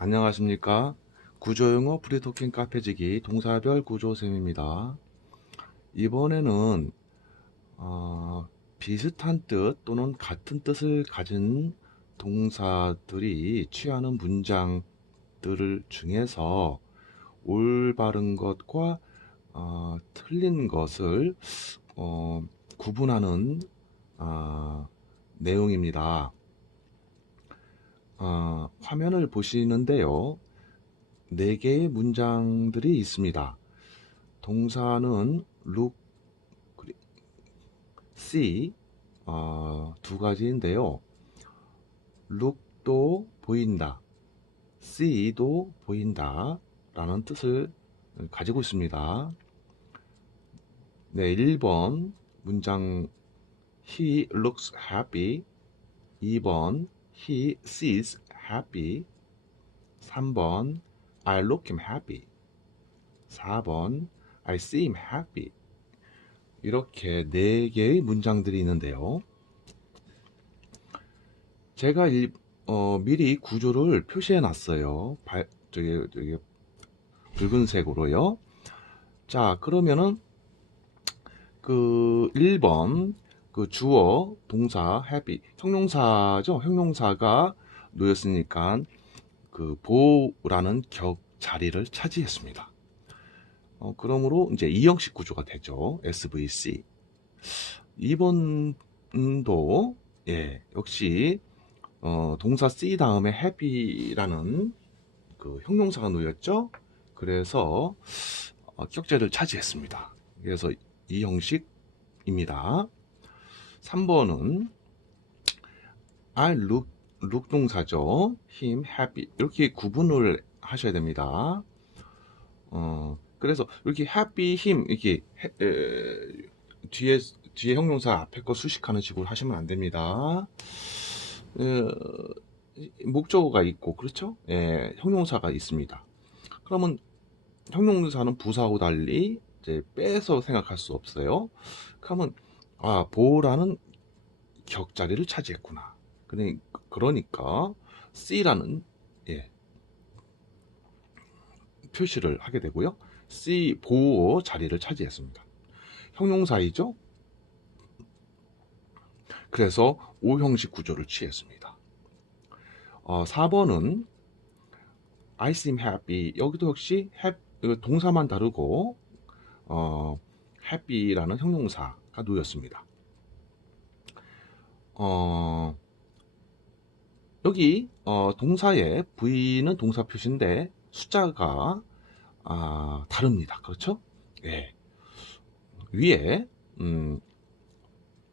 안녕하십니까. 구조영어 프리토킹 카페지기 동사별 구조쌤입니다. 이번에는 비슷한 뜻 또는 같은 뜻을 가진 동사들이 취하는 문장들을 중에서 올바른 것과 틀린 것을 구분하는 내용입니다. 화면을 보시는데요. 4개의 문장들이 있습니다. 동사는 look, see 두 가지인데요. look도 보인다, see도 보인다 라는 뜻을 가지고 있습니다. 네, 1번 문장 He looks happy, 2번 He sees happy, 3번 I look him happy, 4번 I see him happy. 이렇게 4개의 문장들이 있는데요. 제가 미리 구조를 표시해 놨어요. 저기 붉은색으로요. 자, 그러면은 그 1번 그 주어, 동사, happy, 형용사죠. 형용사가 놓였으니까 그 보라는 격 자리를 차지했습니다. 그러므로 이제 이형식 구조가 되죠. SVC. 2번도 역시 동사 C 다음에 happy라는 그 형용사가 놓였죠. 그래서 격자를 차지했습니다. 그래서 이 형식입니다. 3번은 I look 동사죠. him happy 이렇게 구분을 하셔야 됩니다. 그래서 이렇게 happy him 이렇게 뒤에 형용사 앞에 거 수식하는 식으로 하시면 안 됩니다. 목적어가 있고 그렇죠? 형용사가 있습니다. 그러면 형용사는 부사하고 달리 이제 빼서 생각할 수 없어요. 그러면 보라는 격자리를 차지했구나. 그러니까 C라는 표시를 하게 되고요. C 보호 자리를 차지했습니다. 형용사이죠. 그래서 오형식 구조를 취했습니다. 4번은 I seem happy. 여기도 역시 동사만 다르고 happy라는 형용사가 놓였습니다. 여기 동사의 V는 동사 표시인데 숫자가 다릅니다. 그렇죠? 위에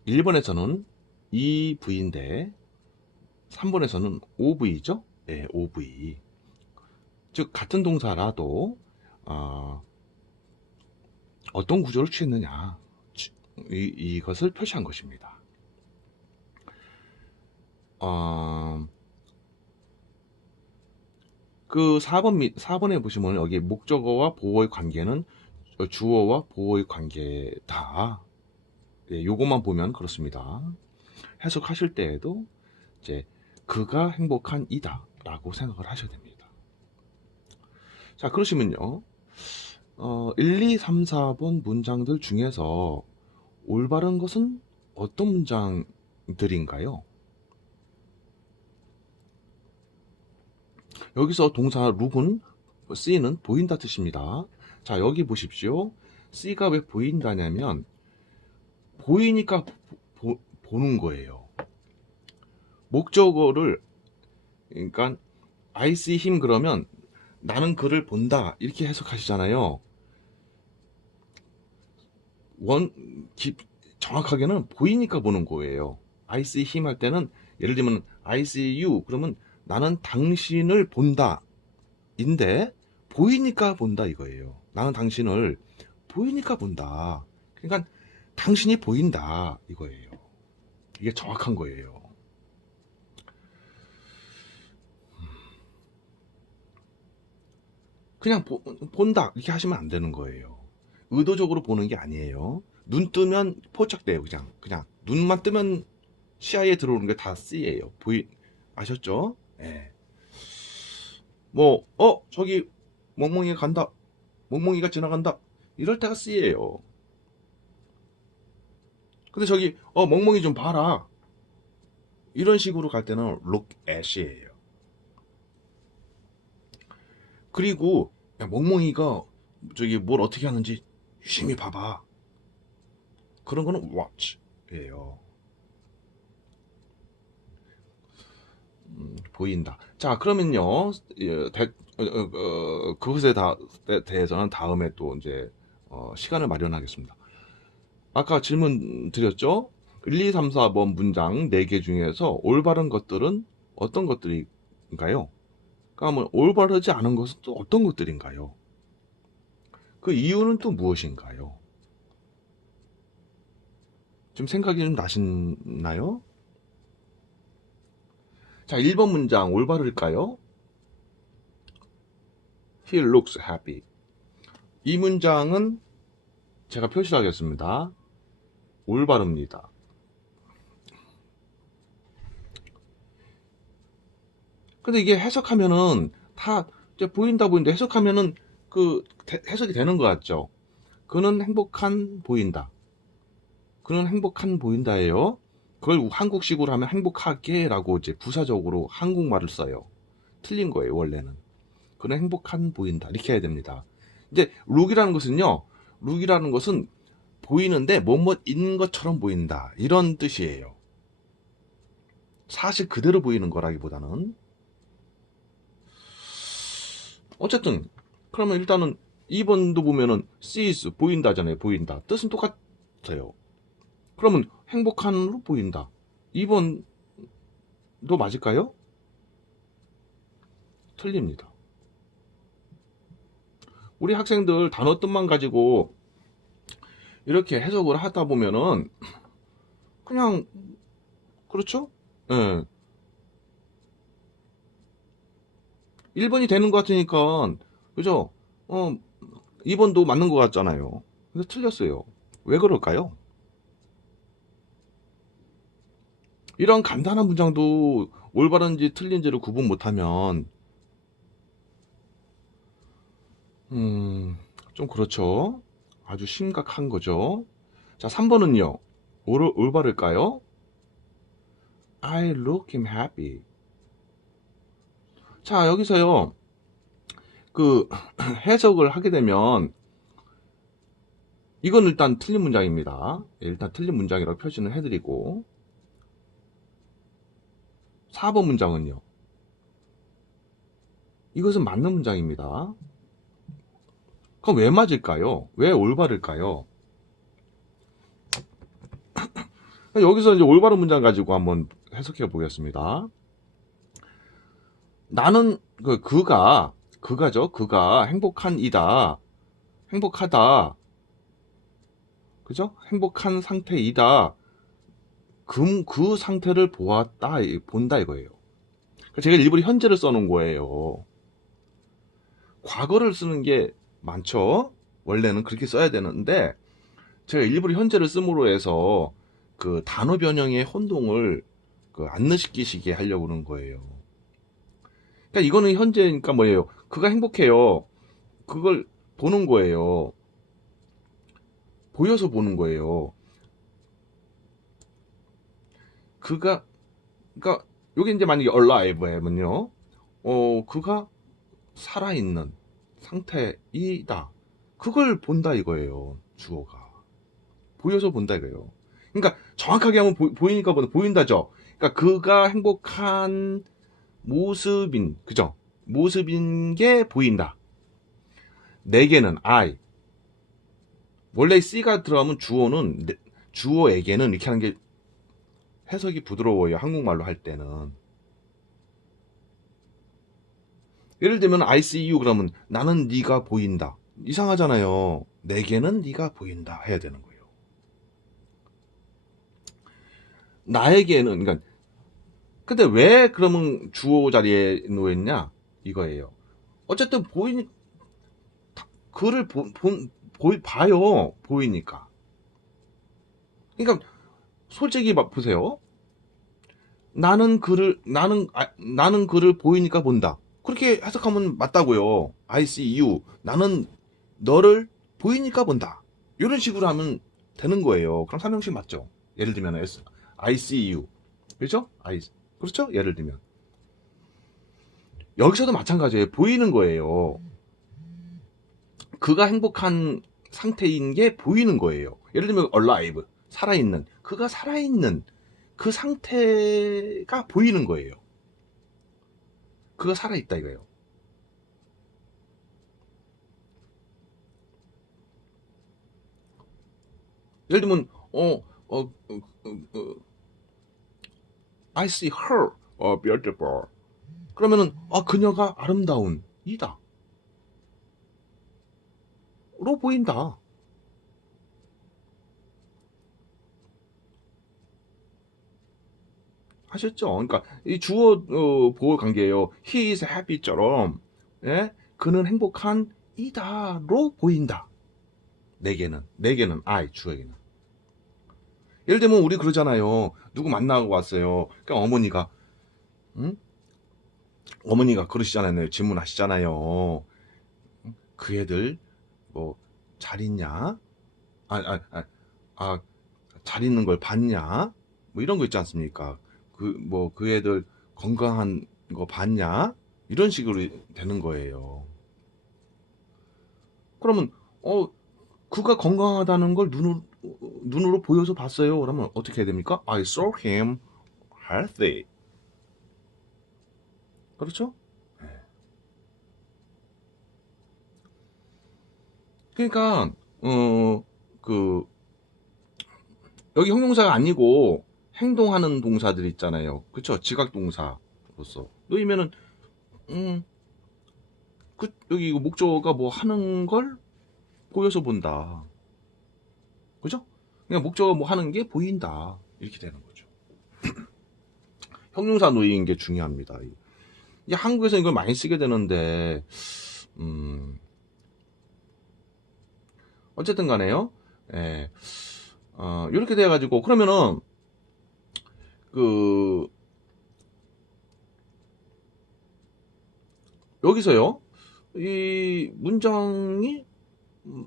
1번에서는 EV인데 3번에서는 OV죠? OV. 즉 같은 동사라도 어떤 구조를 취했느냐 이것을 표시한 것입니다. 그 4번에 보시면 여기 목적어와 보어의 관계는 주어와 보어의 관계다. 요것만 보면 그렇습니다. 해석하실 때에도 이제 그가 행복한 이다 라고 생각을 하셔야 됩니다. 자, 그러시면요 1, 2, 3, 4번 문장들 중에서 올바른 것은 어떤 문장들인가요? 여기서 동사 look은 C는 보인다 뜻입니다. 자, 여기 보십시오. C가 왜 보인다냐면 보이니까 보는 거예요. 목적어를 그러니까 I see him 그러면 나는 그를 본다 이렇게 해석하시잖아요. 정확하게는 보이니까 보는 거예요. I see him 할 때는 예를 들면 I see you 그러면 나는 당신을 본다 인데 보이니까 본다 이거예요. 나는 당신을 보이니까 본다. 그러니까 당신이 보인다 이거예요. 이게 정확한 거예요. 그냥 본다 이렇게 하시면 안 되는 거예요. 의도적으로 보는 게 아니에요. 눈 뜨면 포착돼요. 그냥 눈만 뜨면 시야에 들어오는 게 다 C예요. 아셨죠? 예. 뭐, 저기 멍멍이가 간다. 멍멍이가 지나간다. 이럴 때가 C예요. 근데 저기, 멍멍이 좀 봐라. 이런 식으로 갈 때는 look at이에요. 그리고, 야, 멍멍이가 저기 뭘 어떻게 하는지 유심히 봐봐. 그런 거는 watch예요. 보인다. 자, 그러면요, 그것에 대해서는 다음에 또 이제, 시간을 마련하겠습니다. 아까 질문 드렸죠? 1, 2, 3, 4번 문장 4개 중에서 올바른 것들은 어떤 것들인가요? 그러면 올바르지 않은 것은 또 어떤 것들인가요? 그 이유는 또 무엇인가요? 지금 생각이 좀 나시나요? 자, 1번 문장 올바를까요? He looks happy. 이 문장은 제가 표시하겠습니다. 올바릅니다. 근데 이게 해석하면은 다 이제 보인다 해석하면은 해석이 되는 것 같죠? 그는 행복한 보인다. 그는 행복한 보인다예요. 그걸 한국식으로 하면 행복하게라고 이제 부사적으로 한국말을 써요. 틀린 거예요, 원래는. 그는 행복한 보인다. 이렇게 해야 됩니다. 이제 룩이라는 것은 보이는데 뭐뭐인 것처럼 보인다. 이런 뜻이에요. 사실 그대로 보이는 거라기보다는. 어쨌든 그러면 일단은 2번도 보면은 sees 보인다잖아요. 보인다. 뜻은 똑같아요. 그러면 행복한으로 보인다. 2번도 맞을까요? 틀립니다. 우리 학생들 단어 뜻만 가지고 이렇게 해석을 하다 보면은 그냥 그렇죠? 예. 1번이 되는 것 같으니까 그죠? 2번도 맞는 것 같잖아요. 근데 틀렸어요. 왜 그럴까요? 이런 간단한 문장도 올바른지 틀린지를 구분 못하면 좀 그렇죠. 아주 심각한 거죠. 자, 3번은요. 올바를까요? I look him happy. 자, 여기서요. 해석을 하게 되면 이건 일단 틀린 문장입니다. 일단 틀린 문장이라고 표시는 해드리고 4번 문장은요. 이것은 맞는 문장입니다. 그럼 왜 맞을까요? 왜 올바를까요? 여기서 이제 올바른 문장 가지고 한번 해석해 보겠습니다. 나는 그가 행복하다, 그죠? 행복한 상태이다. 그 상태를 본다 이거예요. 제가 일부러 현재를 써놓은 거예요. 과거를 쓰는 게 많죠. 원래는 그렇게 써야 되는데 제가 일부러 현재를 씀으로 해서 그 단어 변형의 혼동을 안 느끼시게 하려고 그러는 거예요. 그러니까 이거는 현재니까 뭐예요? 그가 행복해요. 그걸 보는 거예요. 보여서 보는 거예요. 그러니까 여기 이제 만약에 alive면요, 그가 살아있는 상태이다. 그걸 본다 이거예요. 주어가 보여서 본다 이거예요. 그러니까 정확하게 하면 보이니까 보인다죠. 그러니까 그가 행복한 그죠? 모습인 게 보인다. 내게는 I. 원래 C가 들어가면 주어에게는 이렇게 하는 게 해석이 부드러워요. 한국말로 할 때는. 예를 들면 I see you 그러면 나는 네가 보인다. 이상하잖아요. 내게는 네가 보인다 해야 되는 거예요. 나에게는 그러니까 근데 왜 그러면 주어 자리에 놓였냐 이거예요. 어쨌든 그를 봐요. 보이니까. 그러니까 솔직히 보세요. 나는 그를 보이니까 본다. 그렇게 해석하면 맞다고요. I see you. 나는 너를 보이니까 본다. 이런 식으로 하면 되는 거예요. 그럼 삼형식 맞죠? 예를 들면 I see you. 그렇죠? 그렇죠? 예를 들면 여기서도 마찬가지예요. 보이는 거예요. 그가 행복한 상태인 게 보이는 거예요. 예를 들면 alive. 살아있는. 그가 살아있는 그 상태가 보이는 거예요. 그가 살아있다 이거예요. 예를 들면 I see her beautiful. 그러면은 그녀가 아름다운 이다 로 보인다. 하셨죠? 그러니까 이 주어 보호 관계예요. He is happy처럼 예? 그는 행복한 이다로 보인다. 내게는 I 주어에게는. 예를 들면 우리 그러잖아요. 누구 만나고 왔어요. 그러니까 어머니가 응? 어머니가 그러시잖아요. 질문하시잖아요. 그 애들 뭐 잘 있냐? 잘 있는 걸 봤냐? 뭐 이런 거 있지 않습니까? 그 애들 건강한 거 봤냐? 이런 식으로 되는 거예요. 그러면 그가 건강하다는 걸 눈으로 보여서 봤어요. 그러면 어떻게 해야 됩니까? I saw him healthy. 그렇죠? 그러니까 그 여기 형용사가 아니고 행동하는 동사들 있잖아요. 그렇죠? 지각 동사로서 놓이면은 여기 목적어가 뭐 하는 걸 보여서 본다. 그죠? 그냥 목적어 뭐 하는 게 보인다. 이렇게 되는 거죠. 형용사 놓이는 게 중요합니다. 이게 한국에서 이걸 많이 쓰게 되는데, 어쨌든 간에요. 예. 이렇게 돼가지고, 그러면은, 여기서요, 이 문장이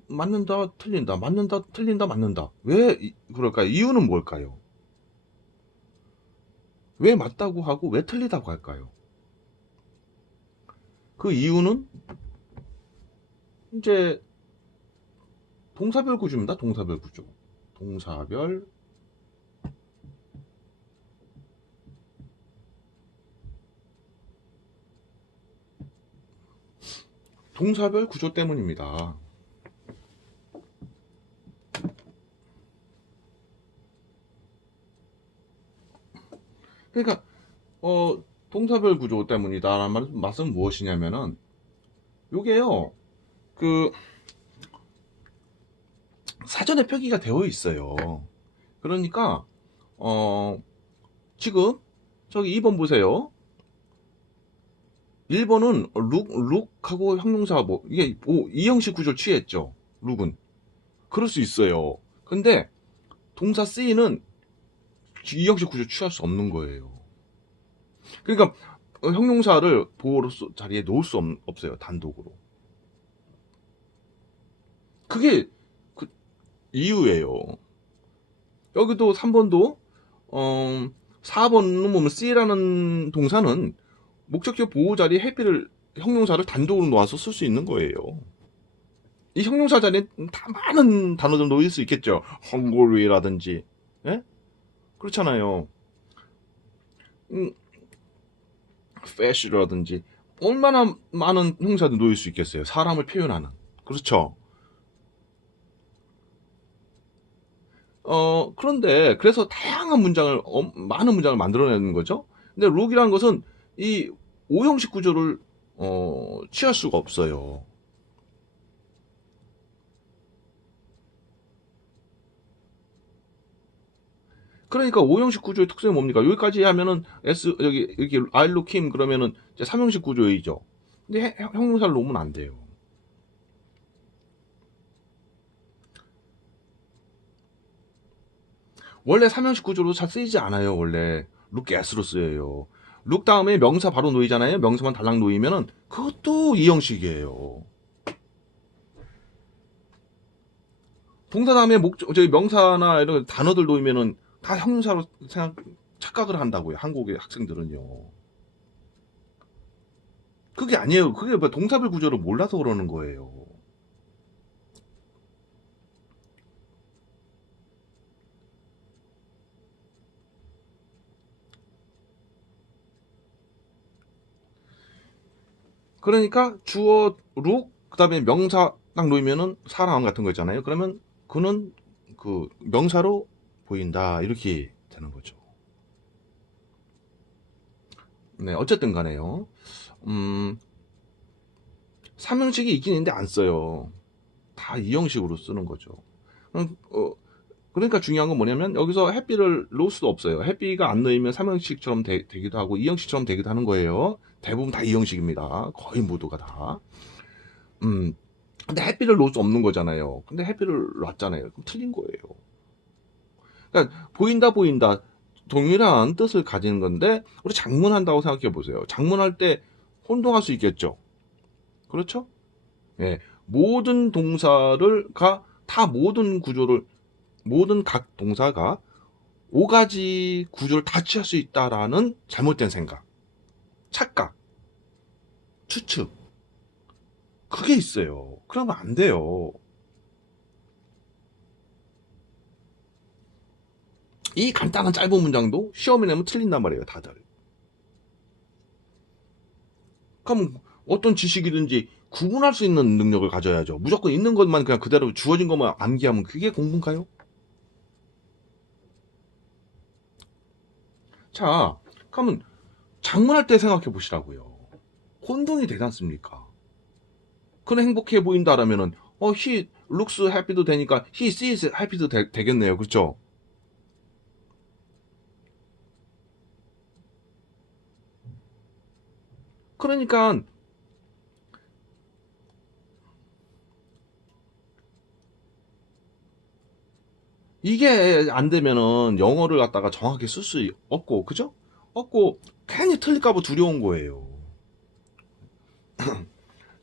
맞는다, 틀린다, 맞는다, 틀린다, 맞는다. 왜 그럴까요? 이유는 뭘까요? 왜 맞다고 하고 왜 틀리다고 할까요? 그 이유는 이제 동사별 구조입니다. 동사별 구조. 동사별 구조 때문입니다. 그러니까 동사별 구조 때문이다라는 말은 무엇이냐면은 요게요. 사전에 표기가 되어 있어요. 그러니까 지금 저기 2번 보세요. 1번은 룩하고 형용사 이게 이 형식 구조 취했죠. 룩은. 그럴 수 있어요. 근데 동사 C는 이 형식 구조 취할 수 없는 거예요. 그러니까 형용사를 보호로 자리에 놓을 수 없어요. 단독으로. 그게 그 이유예요. 여기도 3번도 4번 보면 C라는 동사는 목적격 보호 자리에 해피를 형용사를 단독으로 놓아서 쓸 수 있는 거예요. 이 형용사 자리에 다 많은 단어들 놓일 수 있겠죠. 헝그리라든지, 예? 그렇잖아요. 패시라든지 얼마나 많은 형용사들 놓일 수 있겠어요. 사람을 표현하는. 그렇죠. 그런데 그래서 다양한 문장을 많은 문장을 만들어내는 거죠. 근데 룩이라는 것은 이 오형식 구조를 취할 수가 없어요. 그러니까 오형식 구조의 특성이 뭡니까? 여기까지 하면은 여기 이렇게 I look him 그러면은 이제 3형식 구조이죠. 근데 형용사를 놓으면 안 돼요. 원래 3형식 구조로 잘 쓰이지 않아요. 원래 look at로 쓰여요. 룩 다음에 명사 바로 놓이잖아요. 명사만 달랑 놓이면은 그것도 이 형식이에요. 동사 다음에 저기 명사나 이런 단어들 놓이면은 다 형용사로 착각을 한다고요. 한국의 학생들은요. 그게 아니에요. 그게 뭐 동사별 구조를 몰라서 그러는 거예요. 그러니까 주어 룩 그다음에 명사 딱 놓이면은 사람 같은 거 있잖아요. 그러면 그는 그 명사로 보인다 이렇게 되는 거죠. 네, 어쨌든 간에요. 삼형식이 있긴 있는데 안 써요. 다 이형식으로 쓰는 거죠. 그러니까 중요한 건 뭐냐면 여기서 해피를 놓을 수도 없어요. 해피가 안 놓이면 삼형식처럼 되기도 하고 이형식처럼 되기도 하는 거예요. 대부분 다 이형식입니다. 거의 모두가 다. 근데 해피를 놓을 수 없는 거잖아요. 근데 해피를 놨잖아요. 그럼 틀린 거예요. 그러니까 보인다 동일한 뜻을 가지는 건데 우리 작문한다고 생각해 보세요. 작문할 때 혼동할 수 있겠죠. 그렇죠? 예. 모든 동사를 다 모든 각 동사가 5가지 구조를 다 취할 수 있다라는 잘못된 생각, 착각, 추측. 그게 있어요. 그러면 안 돼요. 이 간단한 짧은 문장도 시험에 내면 틀린단 말이에요, 다들. 그럼 어떤 지식이든지 구분할 수 있는 능력을 가져야죠. 무조건 있는 것만 그냥 그대로 주어진 것만 암기하면 그게 공부인가요? 자, 그러면 작문할 때 생각해 보시라고요. 혼동이 되지 않습니까? 그는 행복해 보인다라면은 he looks happy도 되니까 he sees happy도 되겠네요. 그렇죠? 그러니까 이게 안 되면은 영어를 갖다가 정확히 쓸 수 없고, 그죠? 없고 괜히 틀릴까봐 두려운 거예요.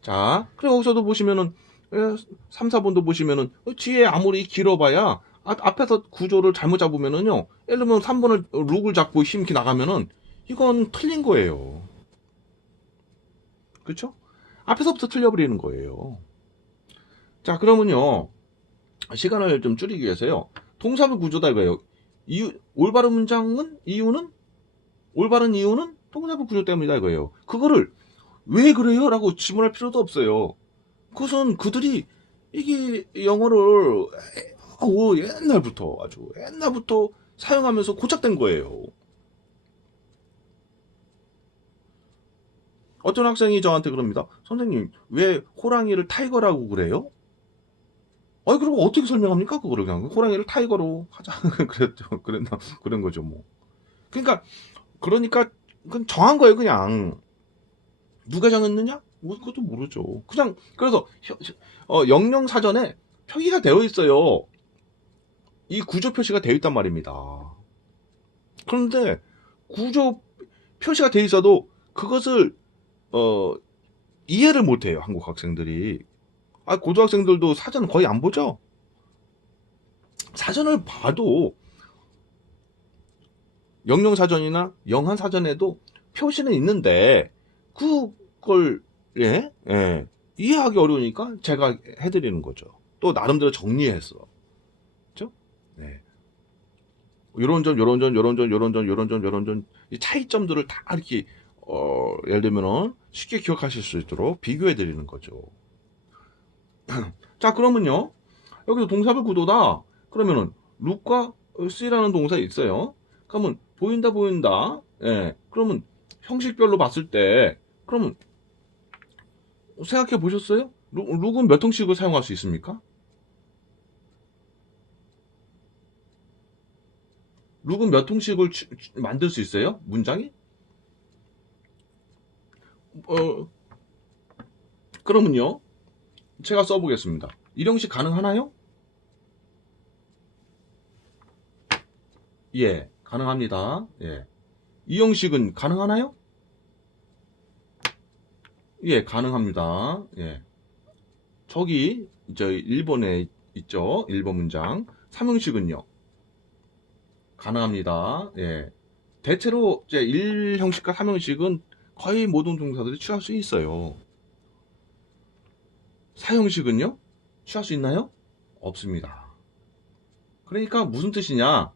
자, 그리고 여기서도 보시면은 3, 4번도 보시면은 뒤에 아무리 길어봐야 앞에서 구조를 잘못 잡으면은요. 예를 들면 3번을 룩을 잡고 힘있게 나가면은 이건 틀린 거예요. 그렇죠? 앞에서부터 틀려버리는 거예요. 자, 그러면요. 시간을 좀 줄이기 위해서요. 동사별 구조다 이거예요. 올바른 문장은 올바른 이유는 동사별 구조 때문이다 이거예요. 그거를 왜 그래요? 라고 질문할 필요도 없어요. 그것은 그들이 이게 영어를 아주 옛날부터 사용하면서 고착된 거예요. 어떤 학생이 저한테 그럽니다. 선생님, 왜 호랑이를 타이거라고 그래요? 그리고 어떻게 설명합니까? 그거를 그냥 호랑이를 타이거로 하자. 그런 거죠, 뭐. 그러니까, 그건 정한 거예요, 그냥. 누가 정했느냐? 뭐, 그것도 모르죠. 그냥, 그래서, 영영 사전에 표기가 되어 있어요. 이 구조 표시가 되어 있단 말입니다. 그런데, 구조 표시가 되어 있어도, 그것을, 이해를 못 해요, 한국 학생들이. 고등학생들도 사전을 거의 안 보죠? 사전을 봐도, 영영사전이나 영한사전에도 표시는 있는데, 그걸, 이해하기 어려우니까 제가 해드리는 거죠. 또 나름대로 정리해서. 그죠? 네. 요런 점, 이 차이점들을 다 이렇게, 예를 들면은 쉽게 기억하실 수 있도록 비교해 드리는 거죠. 자, 그러면요. 여기서 동사별 구도다. 그러면은, look과 see라는 동사 있어요. 그러면, 보인다. 예. 그러면, 형식별로 봤을 때, 그러면, 생각해 보셨어요? 룩은 몇 형식을 사용할 수 있습니까? 룩은 몇 형식을 만들 수 있어요? 문장이? 어, 그러면요. 제가 써보겠습니다. 1형식 가능하나요? 예, 가능합니다. 예. 이 형식은 가능하나요? 예, 가능합니다. 예. 저기 저 1번에 있죠. 1번 문장. 3형식은요. 가능합니다. 예. 대체로 이제 1형식과 3형식은 거의 모든 동사들이 취할 수 있어요. 4형식은요? 취할 수 있나요? 없습니다. 그러니까 무슨 뜻이냐?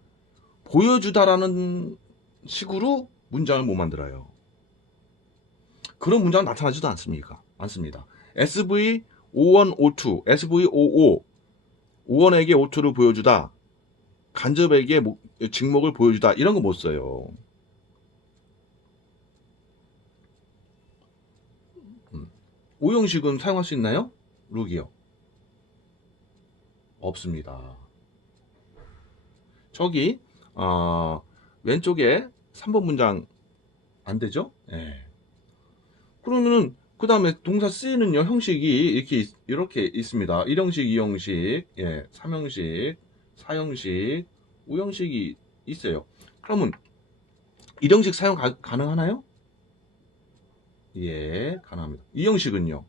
보여주다라는 식으로 문장을 못 만들어요. 그런 문장은 나타나지도 않습니다. SV 5152, SV 55, 오원에게 O2를 보여주다, 간접에게 직목을 보여주다, 이런 거 못 써요. 오형식은 사용할 수 있나요? 룩이요. 없습니다. 저기 왼쪽에 3번 문장 안 되죠? 예. 그러면은 그 다음에 동사 C는요, 형식이 이렇게 있습니다. 1형식, 2형식, 예, 3형식, 4형식, 5형식이 있어요. 그러면 1형식 사용 가능하나요? 예, 가능합니다. 2형식은요?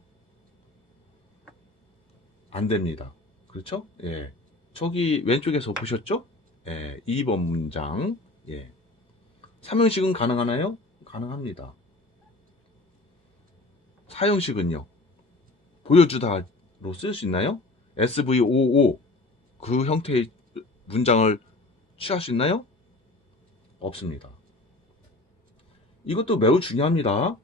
안 됩니다. 그렇죠? 예. 저기 왼쪽에서 보셨죠? 예, 2번 문장. 예. 3형식은 가능하나요? 가능합니다. 4형식은요? 보여주다로 쓸 수 있나요? SV55 그 형태의 문장을 취할 수 있나요? 없습니다. 이것도 매우 중요합니다.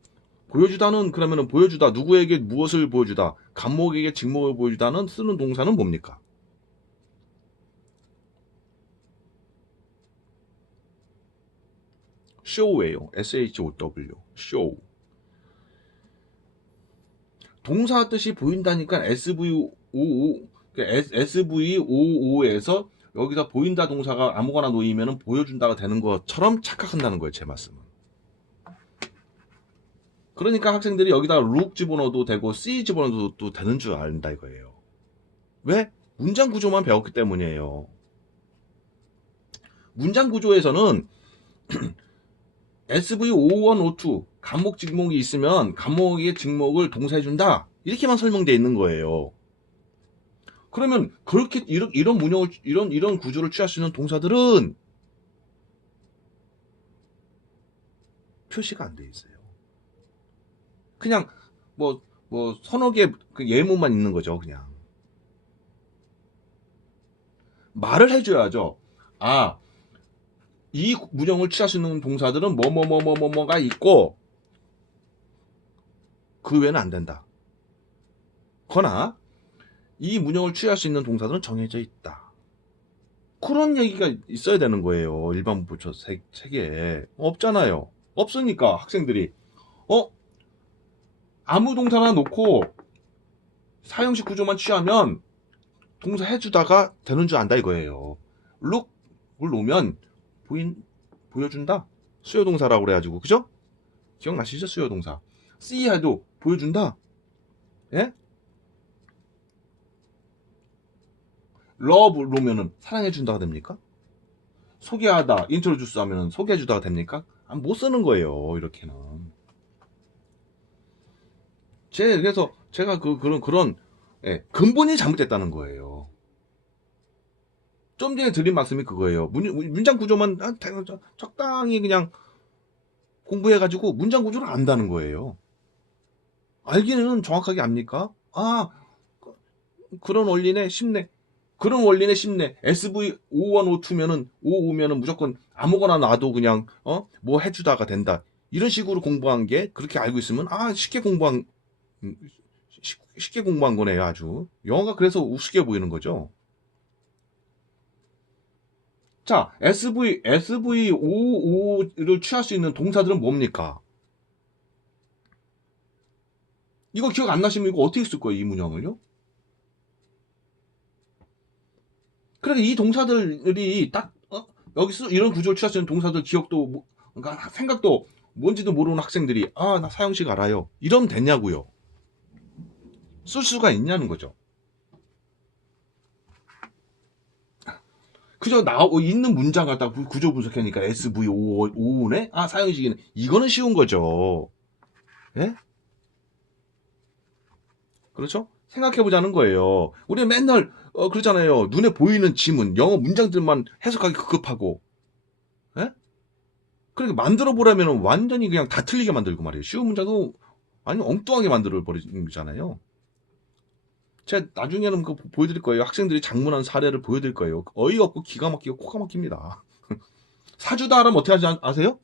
보여주다는 그러면은 보여주다, 누구에게 무엇을 보여주다, 간목에게 직목을 보여주다는 쓰는 동사는 뭡니까? show예요. SHOW. show. 동사 뜻이 보인다니까 SV55에서 여기다 보인다 동사가 아무거나 놓이면 보여준다가 되는 것처럼 착각한다는 거예요. 제 말씀은. 그러니까 학생들이 여기다 look 집어넣어도 되고 see 집어넣어도 되는 줄 안다 이거예요. 왜? 문장 구조만 배웠기 때문이에요. 문장 구조에서는 SV5152 간목 직목이 있으면 간목의 직목을 동사해준다 이렇게만 설명되어 있는 거예요. 그러면 그렇게 이런 문형을 이런 구조를 취할 수 있는 동사들은 표시가 안 돼 있어요. 그냥 뭐 서너 개 예문만 있는 거죠. 그냥 말을 해줘야죠. 아, 이 문형을 취할 수 있는 동사들은 뭐가 있고 그 외에는 안 된다. 거나 이 문형을 취할 수 있는 동사들은 정해져 있다. 그런 얘기가 있어야 되는 거예요. 일반 부처 책에. 없잖아요. 없으니까 학생들이 아무 동사나 놓고 사형식 구조만 취하면 동사 해주다가 되는 줄 안다 이거예요. look을 놓으면 보여준다. 수요동사라고 그래가지고 그죠? 기억나시죠? 수요동사. see 해도 보여준다. 예? love 놓으면 사랑해준다가 됩니까? 소개하다, 인트로듀스 하면 소개해주다가 됩니까? 못 쓰는 거예요. 이렇게는. 그래서 제가 그런 근본이 잘못됐다는 거예요. 좀 전에 드린 말씀이 그거예요. 문장 구조만 적당히 그냥 공부해가지고 문장 구조를 안다는 거예요. 알기는 정확하게 압니까? 그런 원리네 쉽네. 그런 원리네 쉽네. SV5152면은 55면은 무조건 아무거나 놔도 그냥 뭐 해주다가 된다. 이런 식으로 공부한 게 그렇게 알고 있으면 쉽게 공부한 거네요. 아주 영어가 그래서 우습게 보이는 거죠. 자, SV55를 취할 수 있는 동사들은 뭡니까? 이거 기억 안 나시면 이거 어떻게 쓸 거예요? 이 문형을요? 그러니까 이 동사들이 딱 여기서 이런 구조를 취할 수 있는 동사들 기억도 그러니까 생각도 뭔지도 모르는 학생들이 나 사형식 알아요. 이러면 됐냐고요. 쓸 수가 있냐는 거죠. 그저 있는 문장 갖다 구조 분석하니까 SVO네? 아, 사형식이네. 이거는 쉬운 거죠. 예? 그렇죠? 생각해보자는 거예요. 우리는 맨날, 그러잖아요. 눈에 보이는 지문, 영어 문장들만 해석하기 급급하고, 예? 그러니까 만들어 보라면 완전히 그냥 다 틀리게 만들고 말이에요. 쉬운 문장도 아니면 엉뚱하게 만들어 버리는 거잖아요. 제가 나중에는 그거 보여드릴 거예요. 학생들이 장문한 사례를 보여드릴 거예요. 어이없고 기가 막히고 코가 막힙니다. 사주다 하면 어떻게 하지 아세요?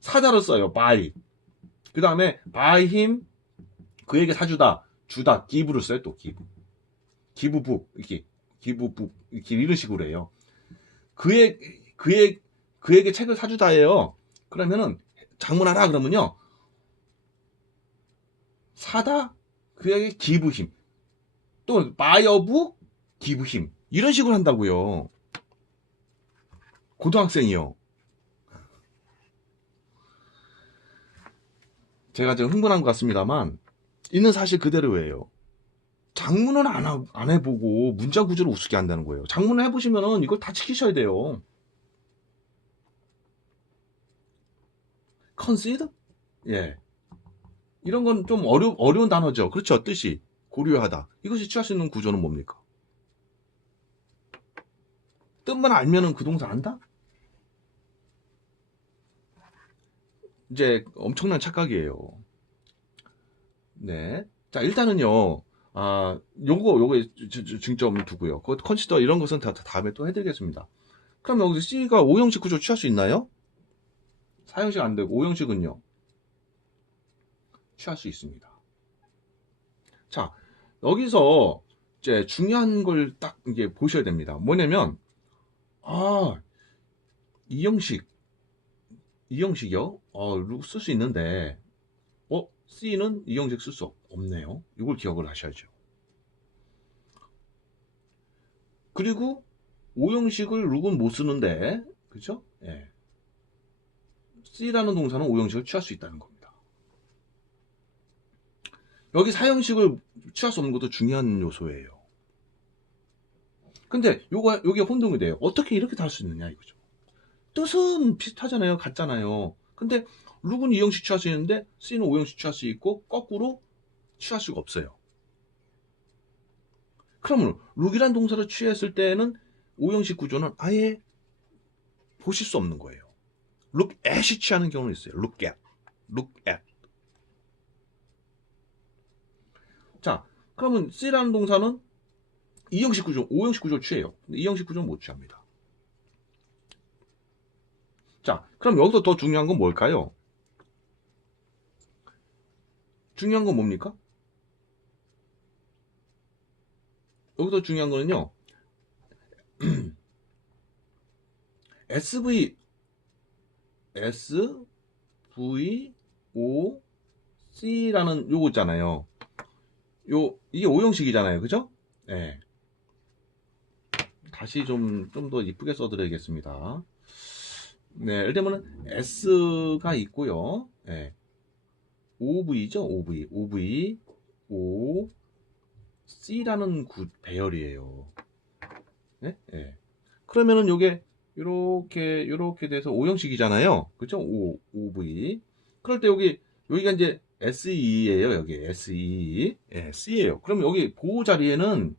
사자를 써요. by. 그 다음에 by him, 그에게 사주다, 주다, give를 써요. 또 give. give book, 이렇게 give book, 이렇게 이런 식으로 해요. 그에게 책을 사주다예요. 그러면은 장문하라 그러면요. 사다, 그에게 give him. 또 buy a book, give him. 이런 식으로 한다고요. 고등학생이요. 제가 좀 흥분한 것 같습니다만 있는 사실 그대로예요. 장문은 안 해보고 문장 구조를 우습게 한다는 거예요. 장문을 해보시면은 이걸 다 지키셔야 돼요. concede? 예. 이런 건 좀 어려운 단어죠. 그렇죠. 뜻이 고려하다. 이것이 취할 수 있는 구조는 뭡니까? 뜻만 알면은 그 동사 안다? 이제 엄청난 착각이에요. 네. 자, 일단은요. 아, 요거 증점 두고요. 그 컨시더 이런 것은 다음에 또 해드리겠습니다. 그럼 여기서 C가 5형식 구조 취할 수 있나요? 4형식 안 되고 5형식은요? 취할 수 있습니다. 자, 여기서 이제 중요한 걸 딱 이게 보셔야 됩니다. 뭐냐면, 아, 이 형식이요? 쓸 수 있는데, C는 이 형식 쓸 수 없네요. 이걸 기억을 하셔야죠. 그리고 5형식을 룩은 못 쓰는데, 그죠? 예. C라는 동사는 5형식을 취할 수 있다는 겁니다. 여기 4형식을 취할 수 없는 것도 중요한 요소예요. 근데 요게 혼동이 돼요. 어떻게 이렇게 다 할 수 있느냐 이거죠. 뜻은 비슷하잖아요. 같잖아요. 근데 룩은 2형식 취할 수 있는데 C는 5형식 취할 수 있고 거꾸로 취할 수가 없어요. 그러면 룩이란 동사를 취했을 때는 5형식 구조는 아예 보실 수 없는 거예요. look at이 취하는 경우는 있어요. look at. 자, 그러면 C라는 동사는 2형식 구조, 5형식 구조를 취해요. 2형식 구조는 못 취합니다. 자, 그럼 여기서 더 중요한 건 뭘까요? 중요한 건 뭡니까? 여기서 중요한 거는요. SVOC라는 요거 있잖아요. 이게 5형식이잖아요. 그죠? 예. 다시 좀 더 이쁘게 써드려야겠습니다. 네, 예를 들면 S가 있고요. 예. OV죠. OV, O, C라는 배열이에요. 네? 예. 그러면은 요게 요렇게 돼서 5형식이잖아요. 그쵸? OV. 그럴 때 여기가 이제 SE예요. 여기 SE. 예, C예요. 그럼 여기 보호 자리에는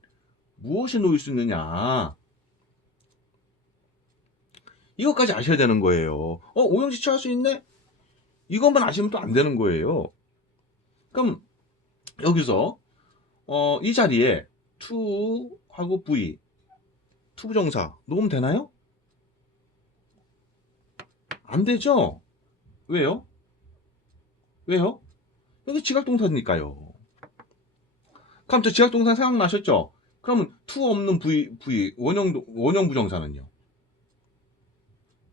무엇이 놓일 수 있느냐? 이것까지 아셔야 되는 거예요. 5형식 취할 수 있네? 이것만 아시면 또 안 되는 거예요. 그럼 여기서 이 자리에 to하고 V, 투부정사 놓으면 되나요? 안 되죠? 왜요? 여기 지각동사니까요. 그럼 저 지각동사 생각나셨죠? 그러면 to 없는 원형 부정사는요?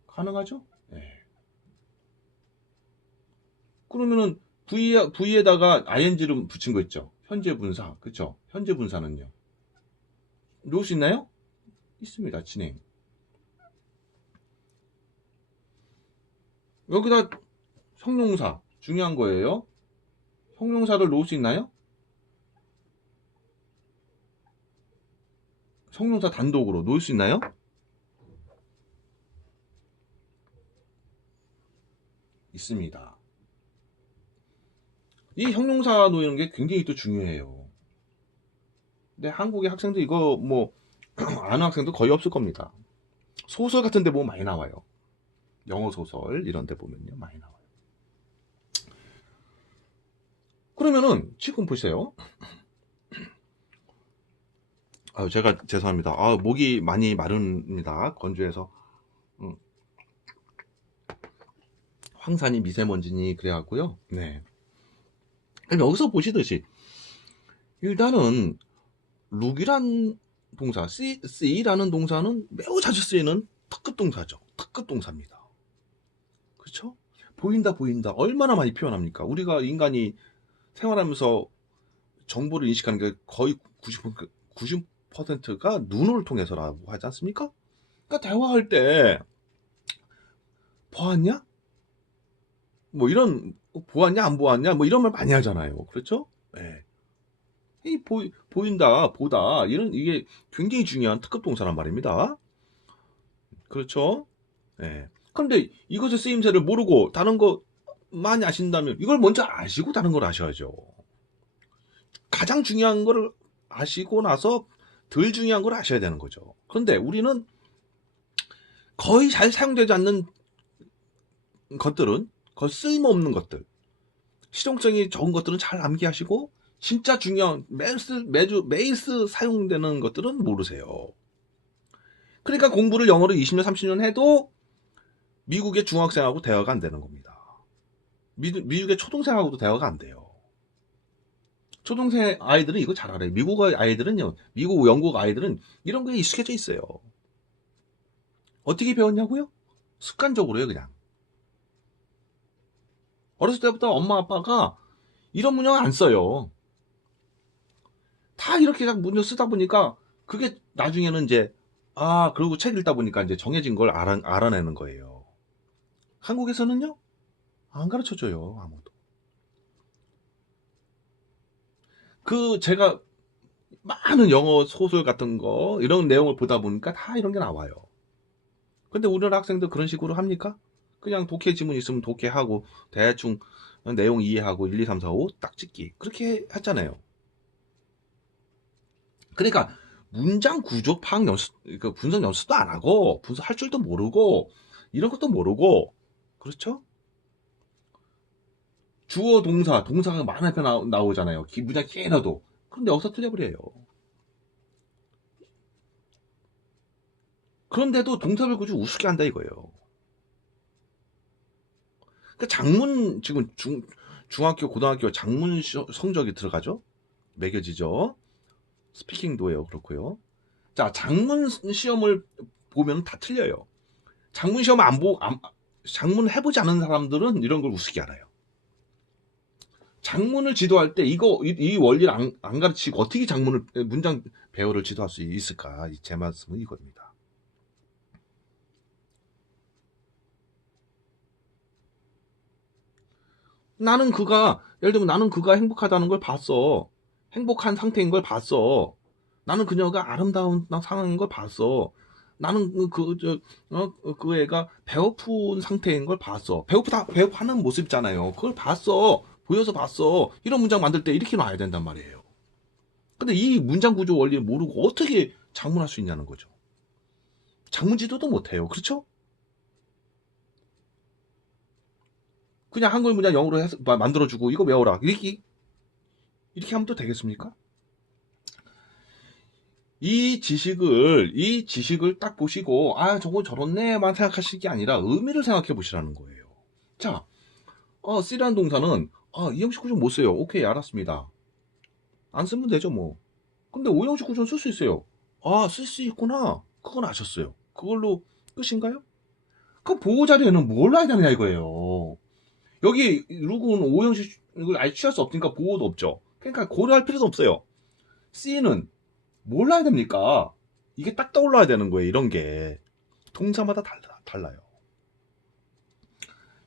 가능하죠? 네. 그러면은 V에다가 ing를 붙인 거 있죠? 현재 분사, 그쵸? 현재 분사는요? 놓을 수 있나요? 있습니다. 진행. 여기다 형용사, 중요한 거예요. 형용사를 놓을 수 있나요? 형용사 단독으로 놓을 수 있나요? 있습니다. 이 형용사 놓이는 게 굉장히 또 중요해요. 근데 한국의 학생들 이거 뭐 아는 학생도 거의 없을 겁니다. 소설 같은 데 보면 많이 나와요. 영어 소설 이런 데 보면요 많이 나와요. 그러면은 지금 보세요. 제가 죄송합니다. 목이 많이 마릅니다. 건조해서. 황산이 미세먼지니 그래갖고요. 네. 여기서 보시듯이 일단은 룩이란 동사, see라는 동사는 매우 자주 쓰이는 특급 동사죠. 특급 동사입니다. 그렇죠? 보인다, 보인다. 얼마나 많이 표현합니까? 우리가 인간이 생활하면서 정보를 인식하는 게 거의 90%가 눈을 통해서라고 하지 않습니까? 그러니까 대화할 때 보았냐? 뭐 이런 보았냐 안 보았냐 뭐 이런 말 많이 하잖아요. 그렇죠? 네. 이 보인다, 보다 이게 굉장히 중요한 특급 동사란 말입니다. 그렇죠? 네. 그런데 이것의 쓰임새를 모르고 다른 거 많이 아신다면 이걸 먼저 아시고 다른 걸 아셔야죠. 가장 중요한 거를 아시고 나서 덜 중요한 걸 아셔야 되는 거죠. 그런데 우리는 거의 잘 사용되지 않는 것들은 거의 쓸모없는 것들, 실용성이 적은 것들은 잘 암기하시고 진짜 중요한 매일 사용되는 것들은 모르세요. 그러니까 공부를 영어를 20년 30년 해도 미국의 중학생하고 대화가 안 되는 겁니다. 미국의 초등생하고도 대화가 안 돼요. 초등생 아이들은 이거 잘 알아요. 미국 아이들은요, 미국 영국 아이들은 이런 거에 익숙해져 있어요. 어떻게 배웠냐고요? 습관적으로요, 그냥. 어렸을 때부터 엄마 아빠가 이런 문장을 안 써요. 다 이렇게 문장 쓰다 보니까 그게 나중에는 이제 그리고 책 읽다 보니까 이제 정해진 걸 알아내는 거예요. 한국에서는요, 안 가르쳐줘요, 아무도. 제가 많은 영어 소설 같은 거 이런 내용을 보다 보니까 다 이런 게 나와요. 근데 우리나라 학생들 그런 식으로 합니까? 그냥 독해 지문 있으면 독해하고 대충 내용 이해하고 1, 2, 3, 4, 5 딱 찍기 그렇게 했잖아요. 그러니까 문장 구조 파악 연습, 분석 연습도 안 하고 분석할 줄도 모르고 이런 것도 모르고 그렇죠? 주어 동사가 많이 나오잖아요. 문장 길어도. 그런데 여기서 틀려버려요. 그런데도 동사를 굳이 우습게 한다 이거예요. 그러니까 장문 지금 중학교 고등학교 장문 성적이 들어가죠. 매겨지죠. 스피킹도예요. 그렇고요. 자, 장문 시험을 보면 다 틀려요. 장문 시험 장문 해보지 않은 사람들은 이런 걸 우습게 알아요. 장문을 지도할 때 이 원리를 안 가르치고 어떻게 문장 배열을 지도할 수 있을까? 제 말씀은 이겁니다. 예를 들면 나는 그가 행복하다는 걸 봤어. 행복한 상태인 걸 봤어. 나는 그녀가 아름다운 상황인 걸 봤어. 나는 그 애가 배고픈 상태인 걸 봤어. 배고파하는 모습 있잖아요. 그걸 봤어. 보여서 봤어. 이런 문장 만들 때 이렇게 놔야 된단 말이에요. 근데 이 문장 구조 원리를 모르고 어떻게 장문할 수 있냐는 거죠. 장문 지도도 못해요. 그렇죠? 그냥 한글 문장 영어로 만들어주고 이거 외워라. 이렇게 하면 또 되겠습니까? 이 지식을 딱 보시고, 저거 저렇네만 생각하실 게 아니라 의미를 생각해 보시라는 거예요. 자, C라는 동사는, 이형식 구조 못 써요. 오케이, 알았습니다. 안 쓰면 되죠, 뭐. 근데 오형식 구조는 쓸 수 있어요. 쓸 수 있구나. 그건 아셨어요. 그걸로 끝인가요? 그 보호 자리에는 뭘 놔야 되느냐 이거예요. 여기 룩은 오형식을 아예 취할 수 없으니까 보호도 없죠. 그러니까 고려할 필요도 없어요. C는 뭘 놔야 됩니까? 이게 딱 떠올라야 되는 거예요. 이런 게 동사마다 달라요.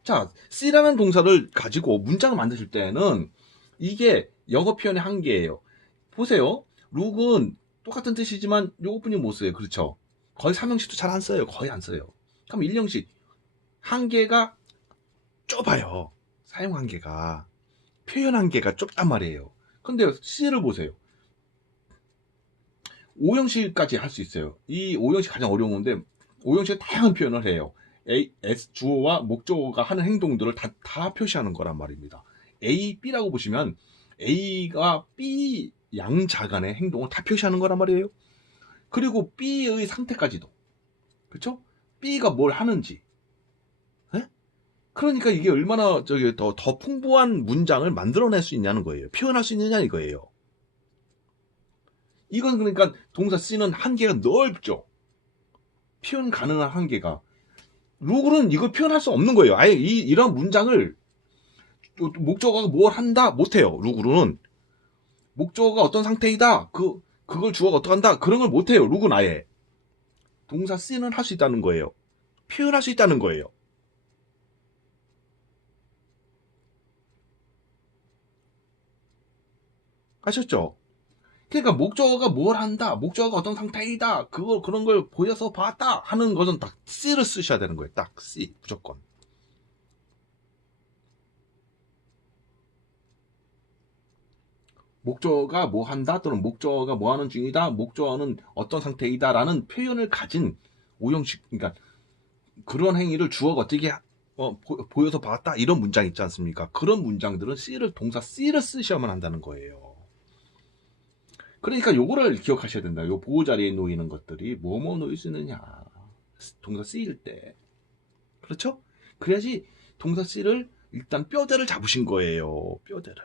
자, C라는 동사를 가지고 문장을 만드실 때는 이게 영어 표현의 한계예요. 보세요. 룩은 똑같은 뜻이지만 요것뿐이 못 써요. 그렇죠? 거의 삼형식도 잘 안 써요. 거의 안 써요. 그럼 일형식 한계가 좁아요. 사용 한계가. 표현 한계가 좁단 말이에요. 근데 C를 보세요. 5형식까지 할 수 있어요. 이 5형식 가장 어려운 건데 5형식은 다양한 표현을 해요. A, S, 주어와 목적어가 하는 행동들을 다 표시하는 거란 말입니다. A, B라고 보시면 A가 B 양자 간의 행동을 다 표시하는 거란 말이에요. 그리고 B의 상태까지도. 그렇죠? B가 뭘 하는지. 에? 그러니까 이게 얼마나 더 풍부한 문장을 만들어낼 수 있냐는 거예요. 표현할 수 있느냐 이거예요. 이건 그러니까 동사 C는 한계가 넓죠. 표현 가능한 한계가. 루글은 이걸 표현할 수 없는 거예요. 아예 이런 문장을 목적어가 뭘 한다 못해요. 루글은 목적어가 어떤 상태이다. 그걸 주어가 어떡한다. 그런 걸 못해요. 루글은 아예. 동사 C는 할 수 있다는 거예요. 표현할 수 있다는 거예요. 아셨죠? 그러니까 목적어가 뭘 한다, 목적어가 어떤 상태이다, 그런 걸 보여서 봤다 하는 것은 딱 C를 쓰셔야 되는 거예요. 딱 C 무조건. 목적어가 뭐 한다 또는 목적어가 뭐 하는 중이다, 목적어는 어떤 상태이다라는 표현을 가진 5형식, 그러니까 그런 행위를 주어가 어떻게 보여서 봤다 이런 문장 있지 않습니까? 그런 문장들은 동사 C를 쓰셔야만 한다는 거예요. 그러니까 요거를 기억하셔야 된다. 요 보호 자리에 놓이는 것들이 뭐뭐 놓일 수 있느냐. 동사 C일 때. 그렇죠? 그래야지 동사 C를 일단 뼈대를 잡으신 거예요. 뼈대를.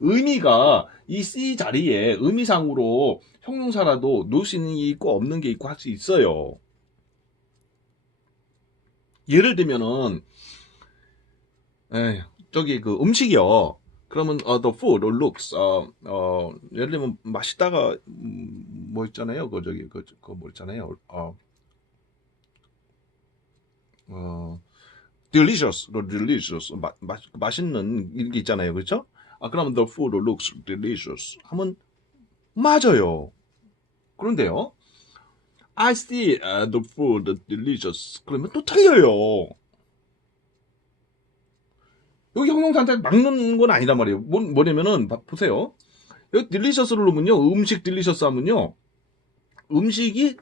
의미가 이 C 자리에 의미상으로 형용사라도 놓을 수 있는 게 있고 없는 게 있고 할 수 있어요. 예를 들면은 저기 그 음식이요. 그러면 the food looks 예를 들면 맛있다가 뭐 있잖아요. 뭐 있잖아요. delicious, 맛있는 이게 있잖아요. 그렇죠? 그러면 the food looks delicious 하면 맞아요. 그런데요. I see the food delicious 그러면 또 틀려요. 여기 형용사한테 막는 건 아니란 말이에요. 뭐냐면은 보세요. 여기 delicious를 놓으면요. 음식 delicious 하면요. 음식이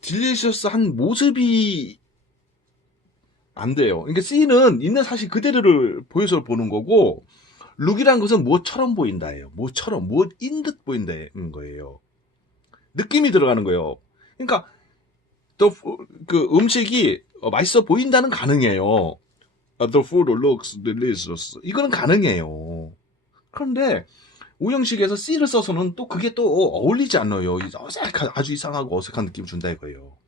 delicious 한 모습이 안 돼요. 그러니까 C는 있는 사실 그대로를 보여서 보는 거고 look이란 것은 무엇처럼 보인다예요. 무엇인 듯 보인다는 거예요. 느낌이 들어가는 거예요. 그러니까 그 음식이 맛있어 보인다는 가능해요. The food looks delicious. 이거는 가능해요. 그런데 오형식에서 C를 써서는 또 그게 또 어울리지 않아요. 아주 이상하고 어색한 느낌을 준다 이거예요.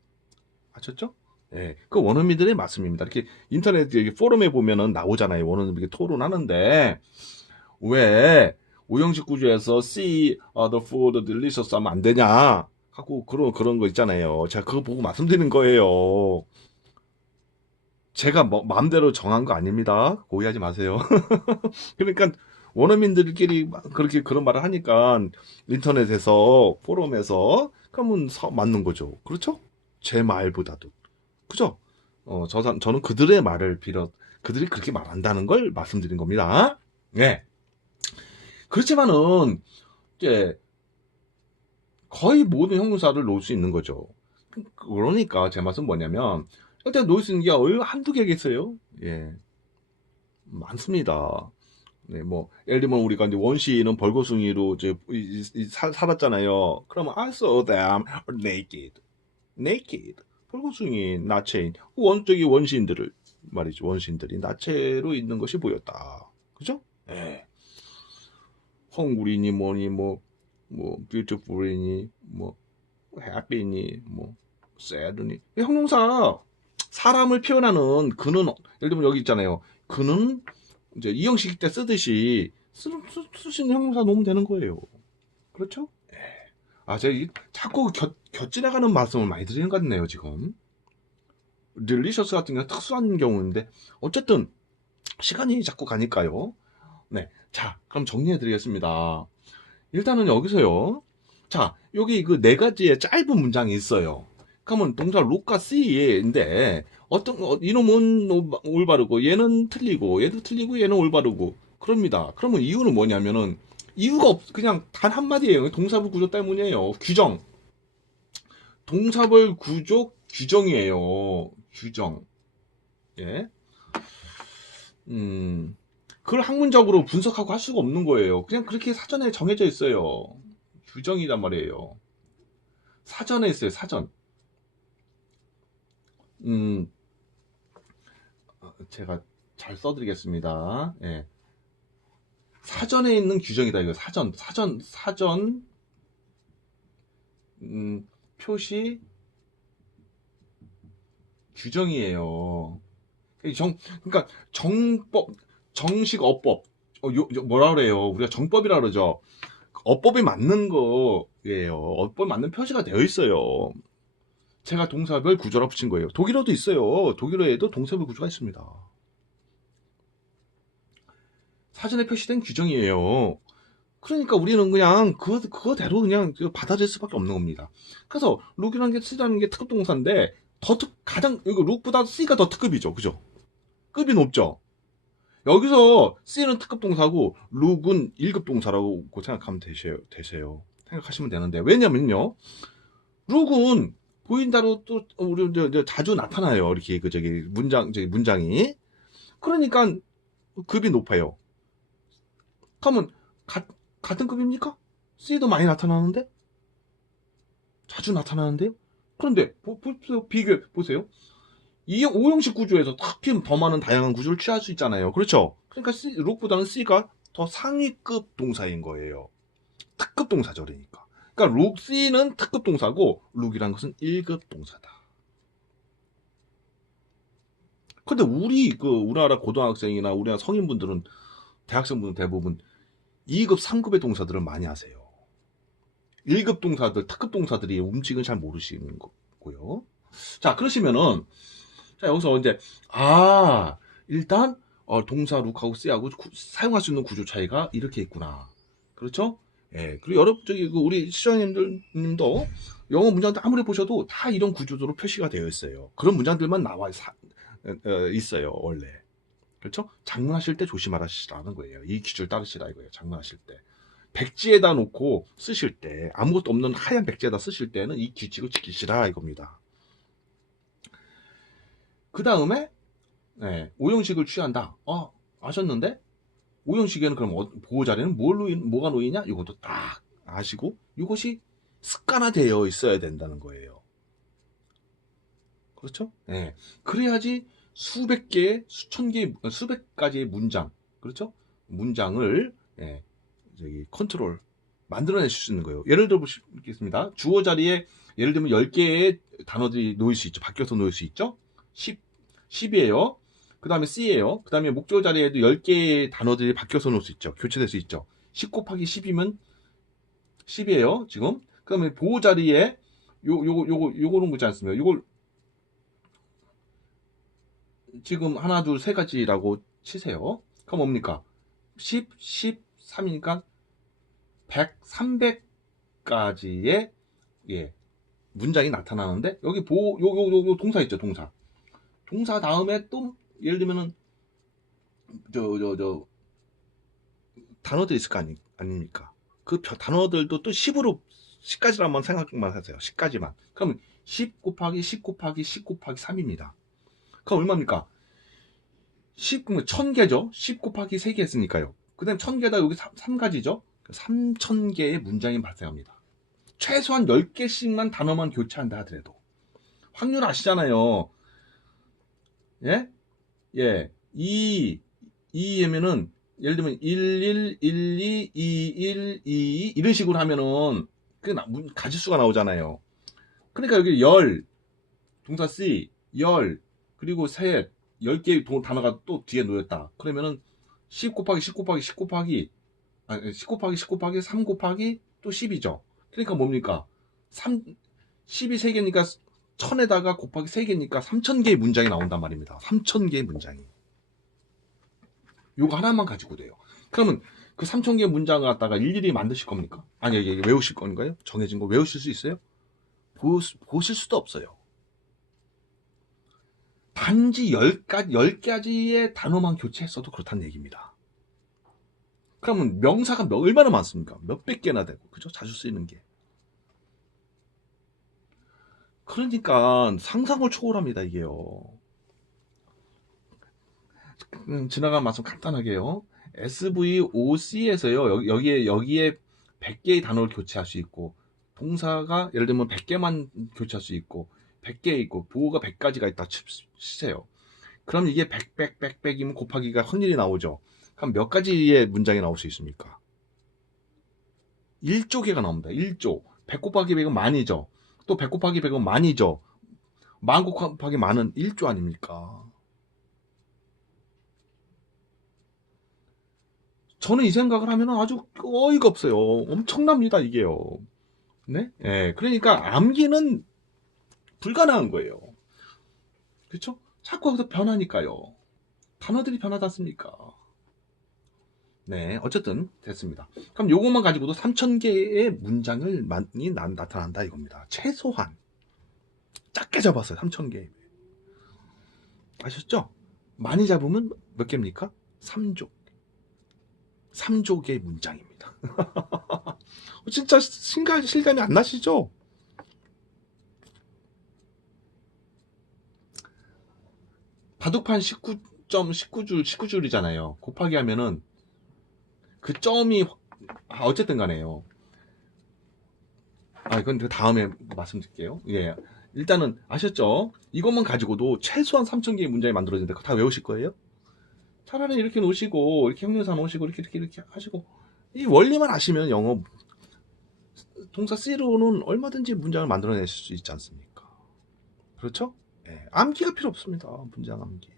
아셨죠? 예, 그 원어민들의 말씀입니다. 이렇게 인터넷 포럼에 보면은 나오잖아요. 원어민 토론하는데 왜 오형식 구조에서 C the food delicious 하면 안 되냐? 하고 그런 거 있잖아요. 제가 그거 보고 말씀드리는 거예요. 제가 뭐 마음대로 정한 거 아닙니다. 오해하지 마세요. 그러니까 원어민들끼리 그렇게 그런 말을 하니까 인터넷에서 포럼에서 그러면 맞는 거죠. 그렇죠? 제 말보다도 그죠? 저는 그들의 말을 그들이 그렇게 말한다는 걸 말씀드린 겁니다. 네. 그렇지만은 이제 거의 모든 형용사를 놓을 수 있는 거죠. 그러니까 제 말은 뭐냐면 일단 놓을 수 있는 게 한두 개겠어요. 예, 많습니다. 네, 뭐 예를 들면 우리가 이제 원시는 벌거숭이로 이제 살았잖아요. 그러면 I saw them naked. 벌거숭이 나체인 저기 원시인들을 말이죠. 원시인들이 나체로 있는 것이 보였다. 그죠? 예. 헝구리니 뭐니 뭐 beautiful이니 뭐 happy니 뭐 sad니 형용사 사람을 표현하는 그는 예를 들면 여기 있잖아요. 그는 이제 이형식 때 쓰듯이 쓰시는 형용사 놓으면 되는 거예요. 그렇죠? 제가 자꾸 곁지나가는 말씀을 많이 드리는 것 같네요, 지금. 딜리셔스 같은 경우는 특수한 경우인데, 어쨌든, 시간이 자꾸 가니까요. 네. 자, 그럼 정리해 드리겠습니다. 일단은 여기서요. 자, 여기 그 네 가지의 짧은 문장이 있어요. 그러면 동사 룩과 see인데 이놈은 올바르고 얘는 틀리고 얘도 틀리고 얘는 올바르고 그럽니다. 그러면 이유는 뭐냐면은 이유가 그냥 단 한마디예요. 동사부 구조 때문이에요. 규정. 동사벌 구조 규정이에요. 규정. 예. 그걸 학문적으로 분석하고 할 수가 없는 거예요. 그냥 그렇게 사전에 정해져 있어요. 규정이란 말이에요. 사전에 있어요. 사전. 제가 잘 써드리겠습니다. 예. 사전에 있는 규정이다. 이거 사전, 표시 규정이에요. 그러니까 정식 어법, 뭐라 그래요? 우리가 정법이라 그러죠. 어법이 맞는 거예요. 어법이 맞는 표시가 되어 있어요. 제가 동사별 구조라 붙인 거예요. 독일어도 있어요. 독일어에도 동사별 구조가 있습니다. 사전에 표시된 규정이에요. 그러니까 우리는 그냥 그거대로 그냥 받아들일 수밖에 없는 겁니다. 그래서 룩이라는 게 C라는 게 특급 동사인데 이거 룩보다 C가 더 특급이죠. 그죠? 급이 높죠. 여기서 C는 특급 동사고 룩은 1급 동사라고 생각하면 되세요. 생각하시면 되는데 왜냐면요. 룩은 보인다로 또 우리 자주 나타나요. 이렇게 문장이. 그러니까 급이 높아요. 그러면 같은 급입니까? C도 많이 나타나는데? 자주 나타나는데요? 그런데 비교해 보세요. 이 5형식 구조에서 특히 더 많은 다양한 구조를 취할 수 있잖아요. 그렇죠? 그러니까 룩보다는 C가 더 상위급 동사인 거예요. 특급 동사죠. 그러니까 C는 특급 동사고 룩이란 것은 1급 동사다. 근데 우리나라 고등학생이나 우리나라 성인분들은 대학생분들은 대부분 2급, 3급의 동사들을 많이 하세요. 1급 동사들, 특급 동사들이 움직임을 잘 모르시는 거고요. 자, 그러시면은 자, 여기서 이제 일단 동사 룩하고 C하고 사용할 수 있는 구조 차이가 이렇게 있구나. 그렇죠? 예. 그리고 여러분 우리 시청자님들도 영어 문장들 아무리 보셔도 다 이런 구조로 표시가 되어 있어요. 그런 문장들만 있어요, 원래. 그렇죠? 장문하실 때 조심하시라는 거예요. 이 기준을 따르시라 이거예요. 장문하실 때. 백지에다 놓고 쓰실 때, 아무것도 없는 하얀 백지에다 쓰실 때는 이 규칙을 지키시라 이겁니다. 그 다음에 5형식을 취한다. 아셨는데 5형식에는 그럼 보호 자리는 뭐가 놓이냐? 이것도 딱 아시고 이것이 습관화되어 있어야 된다는 거예요. 그렇죠? 네. 그래야지 수백 개의, 수천 개의, 수백 가지의 문장, 그렇죠? 문장을 컨트롤 만들어낼 수 있는 거예요. 예를 들어 보겠습니다. 주어 자리에 예를 들면 10개의 단어들이 놓일 수 있죠. 바뀌어서 놓일 수 있죠. 10이에요. 그 다음에 C예요. 그 다음에 목적어 자리에도 10개의 단어들이 바뀌어서 놓을 수 있죠. 교체될 수 있죠. 10 곱하기 10이면 10이에요. 지금. 그 다음에 보호 자리에 요거는 거지 않습니까? 요걸 지금 하나, 둘, 세 가지라고 치세요. 그럼 뭡니까? 10, 13이니까 100, 300가지의 문장이 나타나는데 여기 요 동사 있죠, 동사. 동사 다음에 또 예를 들면은 단어들 있을 거 아닙니까? 그 단어들도 또 10까지로 한번 생각만 하세요. 10까지만. 그러면 10 곱하기 10 곱하기 10 곱하기 3입니다. 그럼 얼마입니까? 1000개죠? 10 곱하기 3개 했으니까요. 그 다음에 1000개다 여기 3가지죠? 3000개의 문장이 발생합니다. 최소한 10개씩만 단어만 교체한다 하더라도. 확률 아시잖아요. 예? 2이면은 예를 들면 11, 12, 21, 22 이런 식으로 하면은 가지수가 나오잖아요. 그러니까 여기 10, 동사 C, 10, 그리고 셋, 10개의 단어가 또 뒤에 놓였다. 그러면은 10 곱하기 10 곱하기 10 곱하기 10 곱하기 10 곱하기 3 곱하기 또 10이죠. 그러니까 뭡니까? 10이 3개니까 1000에다가 곱하기 3개니까 3000개의 문장이 나온단 말입니다. 3000개의 문장이. 요거 하나만 가지고 돼요. 그러면 그 3000개의 문장을 갖다가 일일이 만드실 겁니까? 아니, 외우실 건가요? 정해진 거 외우실 수 있어요? 보실 수도 없어요. 단지 10가지의 단어만 교체했어도 그렇다는 얘기입니다. 그러면 명사가 얼마나 많습니까? 몇백 개나 되고, 그죠? 자주 쓰이는 게. 그러니까 상상을 초월합니다, 이게요. 지나간 말씀 간단하게요. SVOC에서요, 여기에 100개의 단어를 교체할 수 있고, 동사가 예를 들면 100개만 교체할 수 있고, 100개 있고, 부호가 100가지가 있다 치세요. 그럼 이게 100이면 곱하기가 확률이 나오죠. 그럼 몇 가지의 문장이 나올 수 있습니까? 1조 개가 나옵니다. 1조. 100 곱하기 100은 만이죠. 또 100 곱하기 100은 만이죠. 만 곱하기 만은 1조 아닙니까? 저는 이 생각을 하면 아주 어이가 없어요. 엄청납니다, 이게요. 네? 예, 그러니까 암기는 불가능한 거예요. 그렇죠? 자꾸 거기서 변하니까요. 단어들이 변하지 않습니까? 네, 어쨌든 됐습니다. 그럼 요것만 가지고도 3,000개의 문장을 많이 나타난다 이겁니다. 최소한 작게 잡았어요. 3,000개. 아셨죠? 많이 잡으면 몇 개입니까? 3조. 3조 개의 문장입니다. 진짜 실감이 안 나시죠? 바둑판 19줄이잖아요. 곱하기 하면은 그 점이 어쨌든 간에요. 이건 그 다음에 말씀드릴게요. 예. 일단은 아셨죠? 이것만 가지고도 최소한 3,000개의 문장이 만들어지는데 그거 다 외우실 거예요? 차라리 이렇게 놓으시고 이렇게 형용사 놓으시고 이렇게 하시고 이 원리만 아시면 영어 동사 C로는 얼마든지 문장을 만들어내실 수 있지 않습니까? 그렇죠? 예. 암기가 필요 없습니다. 문장 암기.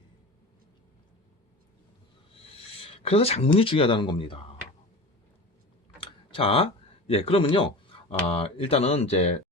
그래서 장문이 중요하다는 겁니다. 자, 예, 그러면요. 일단은 이제